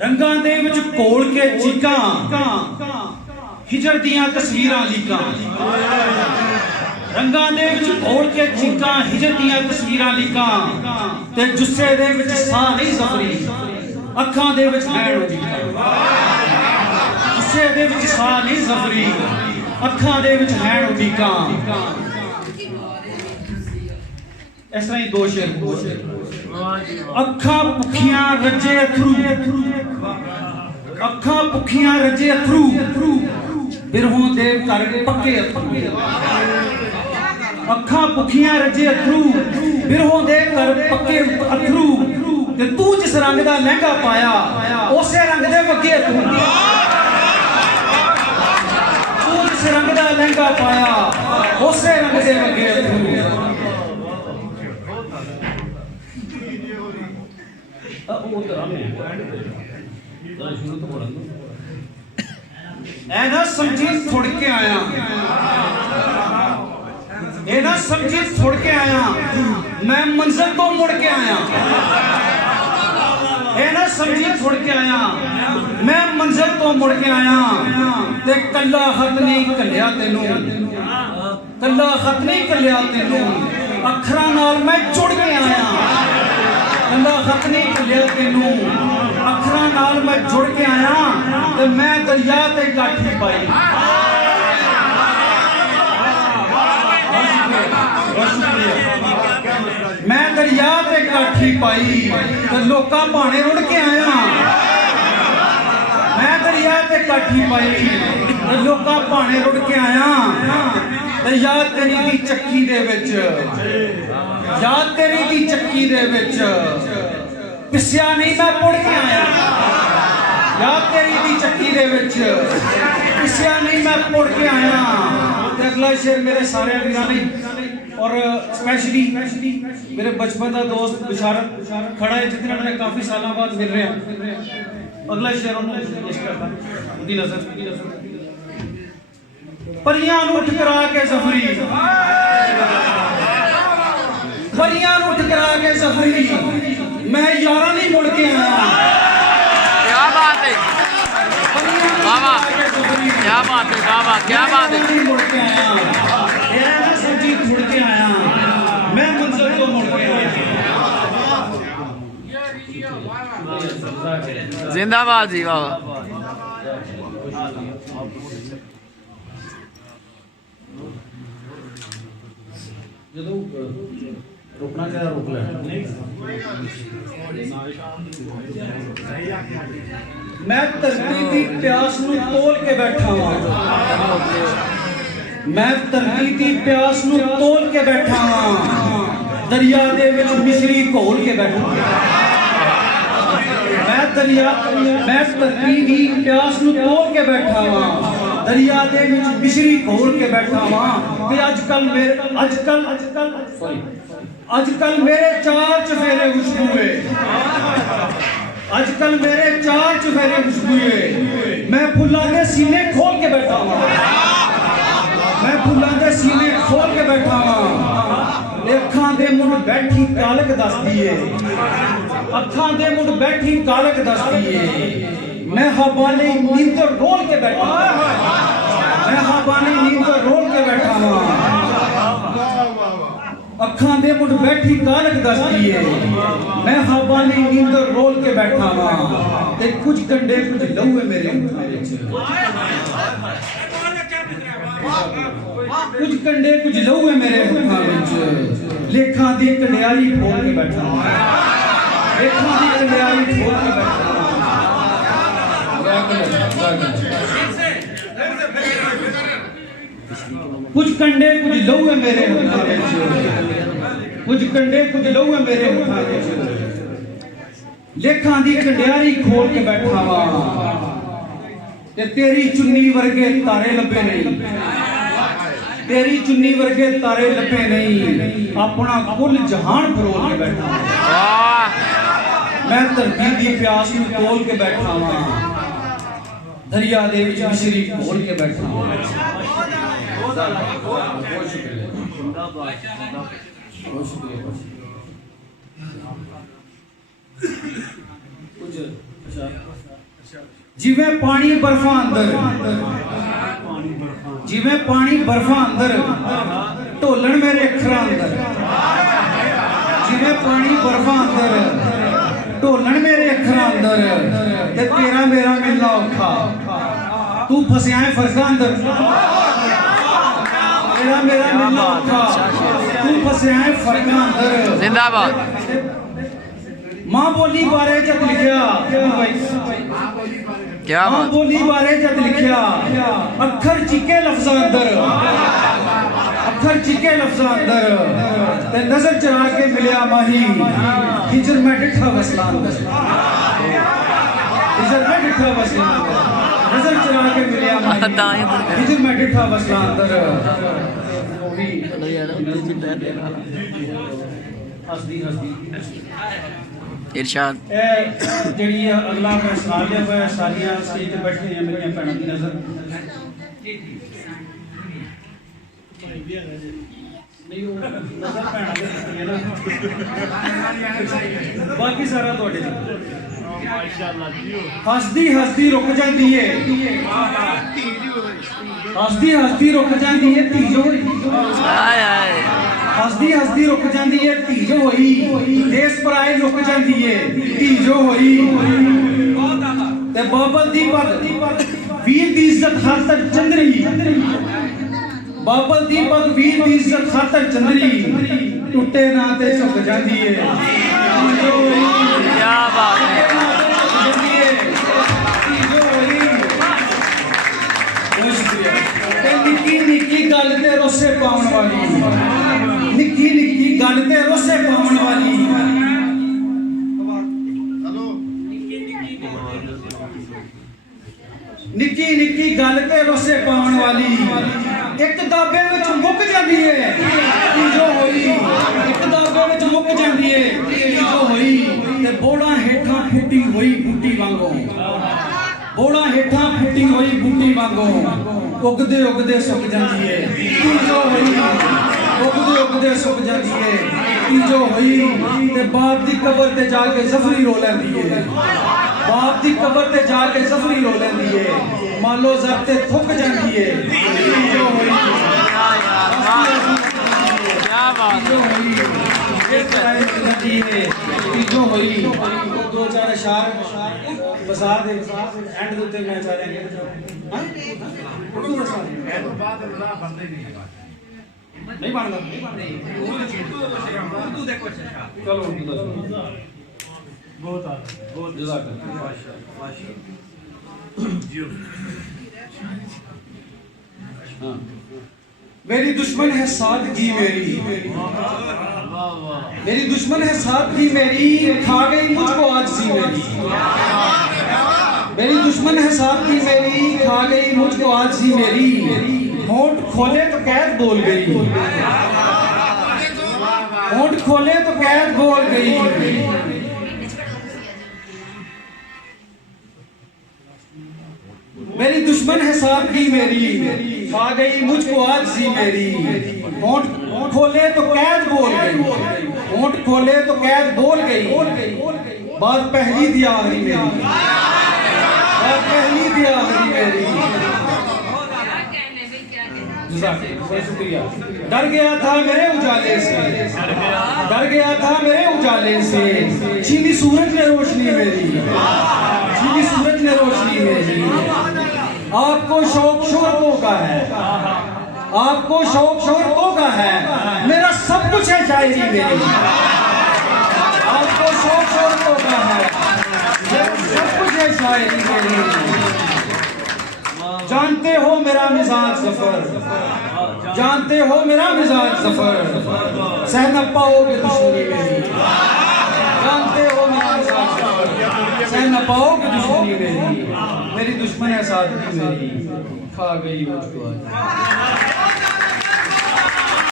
रंगां दे विच घोल के चीकां हिजर दियां तस्वीरां लीकां रंगां दे विच घोल के चीकां हिजर दियां तस्वीरां लीकां ते जुस्से दे विच साह नहीं सफरी अखां दे विच हैण उडीकां जुस्से दे विच साह नहीं सफरी अखां दे विच हैण उडीकां। इस तरह ही दो शेर अखां भुखियां रजे अथरू अखां भुखियां रजे अथरू बिरहों दे कर पक्के अखां भुखियां रजे अथरू बिरहों दे कर पक्के अथरू ते तू जिस रंग दा लहंगा पाया उसे रंग दे वगे अथरू तू जिस रंग दा लहंगा पाया उसे रंग दे वगे अथरू। ऐ ना समझी थोड़ के आया ऐ ना समझी थोड़ के आया मैं मंजिल तो मुड़ के आया ऐ ना समझी थोड़ के आया मैं मंजिल तो मुड़ के आया ते कल्ला खत नहीं कलिया तेनू कल्ला खत नहीं कलिया तेनू अखरां नाल मैं जुड़ के आया कल्ला खत नहीं कलिया तेनू अखरां नाल मैं जुड़ के आया ते मैं दरिया ते काठी पाई मैं दरिया ते काठी पाई ते लोकां भाणे रुड़ के आया मैं दरिया ते काठी पाई ते लोकां भाणे रुड़ के आया ते याद तेरी दी चक्की दे विच याद तेरी दी चक्की दे विच पिस्या नहीं मैं मुड़ के आया याद तेरी दी चक्की दे विच पिस्या नहीं मैं मुड़ के आया। अगला शेर मेरे सारे वीरां नहीं और स्पेशली मेरे बचपन का दोस्त बिशारत खड़ा है जितने मैं काफी सालों बाद मिल रहे हैं। अगला शेर उन्होंने पेश करता उदी नजर परियां नूं ठकरा के जफरी परियां नूं ठकरा के जफरी मैं यारा नहीं मुड़ के आया। क्या बात है बाबा क्या बात है बाबा क्या बात है नहीं मुड़ के आया मैं सब्जी मुड़ के आया मैं मंजिल को मुड़ के आया। जिंदाबाद जी बाबा। रुकना चाहिए रुक ले मैं धरती दी प्यास नूं तोल के बैठा हां मैं धरती दी प्यास नूं तोल के बैठा हां दरिया दे विच मिश्री घोल के बैठा मैं धरती दी प्यास नूं तोल के बैठा हां दरिया दे विच मिश्री घोल के बैठा हां ते अजकल मेरे चार चफेरे खुशबूए आजकल मेरे चार चफेरे खुशबूए मैं फुल्लां दे सीने खोल के बैठा हां मैं फुल्लां दे सीने खोल के बैठा हां अखां दे मुंड बैठी कालक दसदी है अखां दे मुंड बैठी कालक दसदी है मैं हवाले नींद रोल के बैठा मैं हवाले नींद रोल के बैठा हां अखां दे मुंड बैठी कालक दसदी है मैं हवाले नींद रोल के बैठा हां ते कुछ कंडे कुछ लहू मेरे अखां विच कुछ कंडे कुछ लहू है मेरे अखां विच लेखां दी कंडियारी खोल के बैठा लेखां दी कंडियारी खोल के बैठा कुछ कंडे कुछ लहू है मेरे अखां विच कुछ कंडे कुछ लहू है मेरे अखां विच लेखां दी कंडियारी खोल के बैठा वा ते तेरी चुन्नी वर्गे तारे लभे नहीं तेरी चुन्नी वर्गे तारे लभे नहीं अपना कुल जहान फरोल के बैठा मैं धरती दी प्यास नूं तोल के बैठा वा दरिया दे विच मिश्री घोल के बैठा बहुत शुक्रिया जिवें पानी बर्फा अंदर जिवें पानी बर्फा अंदर ढोलन मेरे अखरां अंदर जिवें पानी बर्फा अंदर ढोलन मेरे अखरां अंदर ते तेरा मेरा मिलना औखा तू फसिया है फर्जा अंदर तेरा मेरा मिलना औखा तू फसिया है फर्जा अंदर जिंदाबाद मां बोली बारे जब लिखिया क्या मां बात बोली बारे जब लिखिया अखर चिके लफ्ज़ां अंदर अखर चिके लफ्ज़ां अंदर ते नजर चरा के मिलिया माही हिजर में डिठा वसला अंदर हिजर में डिठा वसला अंदर नजर चरा के मिलिया माही हिजर में डिठा वसला अंदर हसदी हसदी इरशाद ਜਿਹੜੀ ਅਗਲਾ ਮੈਂ ਸੁਣਾ ਲਿਆ ਹੋਇਆ ਸਾਰੀਆਂ ਸਟੇਜ ਤੇ ਬੈਠੇ ਆ ਮੇਰੀਆਂ ਭੈਣਾਂ ਦੀ ਨਜ਼ਰ ਨਹੀਂ ਉਹ ਨਜ਼ਰ ਭੈਣਾਂ ਦੇ ਦਿੱਤੀ ਹੈ ਨਾ ਬਾਕੀ ਸਾਰਾ ਤੁਹਾਡੇ ਤੇ ਮਾਸ਼ਾਅੱਲਾ ਜੀ ਹੱਸਦੀ ਹੱਸਦੀ ਰੁਕ ਜਾਂਦੀ ਏ ਹੱਸਦੀ ਹੱਸਦੀ ਰੁਕ ਜਾਂਦੀ ਏ ਧੀ ਜੋ आय आय हसदी हसदी रुक जाती है धी जो होई देश पराए रुक जाती है धी जो होई ते बाबल दी पग वीर दी इज्जत खातर चंद्री बाबल दी पग वीर दी इज्जत खातर चंद्री टूटे ना ते झुक जाती है क्या बात है निक्की निक्की गल ते रोसे पाउण वाली निक्की निक्की गल ते रोसे पाउण वाली निक्की निक्की गल ते रोसे पाउण वाली एक दाबे विच मुक जांदी है जो होई एक दाबे विच मुक जांदी है जो होई ते बोड़ा हेठां फुटी होई बूटी वांगो बोड़ा हेठां फुटी होई बूटी वांगो उगदे उगदे सुक जाती है जो होई उगदे उगदे सुक जाती है जो होई ते बाप दी कबर ते जाके जफरी रो लैंदी है बाप दी कबर ते जाके जफरी रो लैंदी है मालो जब ते थुक जाती है जो होई क्या बात जो होई जो होई दो चार अशार बसा दे एंड दे उत्ते मैं चाह रहा हां नहीं बनता चलो बहुत हाँ मेरी दुश्मन है सादगी मेरी दुश्मन है सादगी मेरी खा गई मुझको आज सी मेरी दुश्मन है सादगी मेरी खा गई मुझको आज सी मेरी होंठ खोले तो कैद बोल गई होंठ खोले तो कैद बोल गई मेरी दुश्मन है सादगी मेरी खा गई मुझको आज सी मेरी होंठ खोले तो कैद बोल गई होंठ खोले तो कैद बोल गई बात पहली दी आखिरी मेरी बात पहली दी आखिरी मेरी शुक्रिया डर गया था मेरे उजाले से डर गया था मेरे उजाले से छीनी सूरज ने रोशनी मेरी छीनी सूरज ने रोशनी मेरी आपको शौक शोहरतों का है आपको शौक शोहरतों का है मेरा सब कुछ है शायरी मेरी आपको शौक शोहरतों का है मेरा सब कुछ है शायरी मेरी जानते हो मेरा मिजाज जफर जानते हो मेरा मिजाज जफर सह न पाओगे दुश्मनी मेरी जानते हो मेरा मिजाज जफर सह न पाओगे दुश्मनी मेरी दुश्मन है सादगी मेरी खा गई मुझको आज